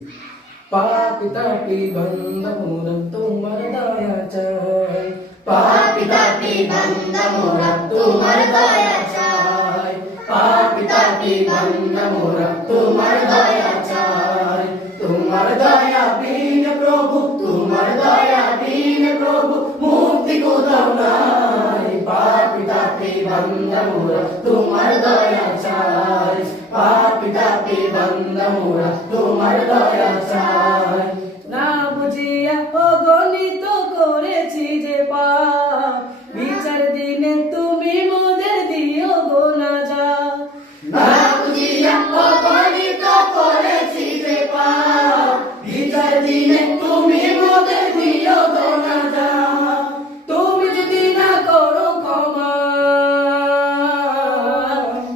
পাপী তাপী বন্ধমোরা তোমার দয়া চাই, পাপী তাপী বন্ধমোরা তোমার দয়া চাই, পাপী তাপী বন্ধমোরা তোমার দয়া চাই। তোমার দয়া বিন প্রভু, তোমার দয়া বিন প্রভু মুক্তি কোথাও নাই। পাপী তাপী বন্ধমোরা তোমার দয়া চাই, পাপী তাপী বন্ধমোরা তোমার দয়া চাই। না বুঝিয়া অগণিত করেছি যে পাপ, বিচার দিনে তুমি মোদের দিও গো নাজাত। না বুঝিয়া অগণিত করেছি যে পাপ, বিচার দিনে তুমি মোদের দিও গো নাজাত। তুমি যদি না করো ক্ষমা,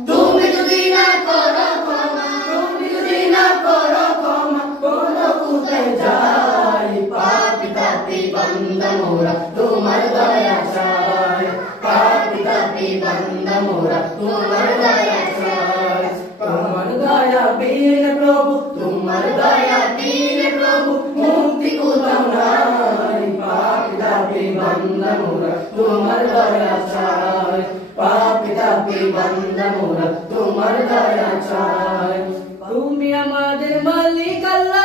তুমি যদি না করো ক্ষমা, তুমি যদি না করো ক্ষমা, বলো কোথায় যাই। পাপী তাপী বন্ধমোরা তোমার দয়া চাই, পাপী তাপী বন্ধমোরা তোমার দয়া চাই। তোমার দয়া বিন প্রভু, তোমার দয়া বিন প্রভু মুক্তি কোথাও নাই। পাপী তাপী বন্ধমোরা তোমার দয়া চাই, পাপী তাপী বন্ধমোরা তোমার দয়া চাই। তুমি আমাদের মালিক আল্লাহ।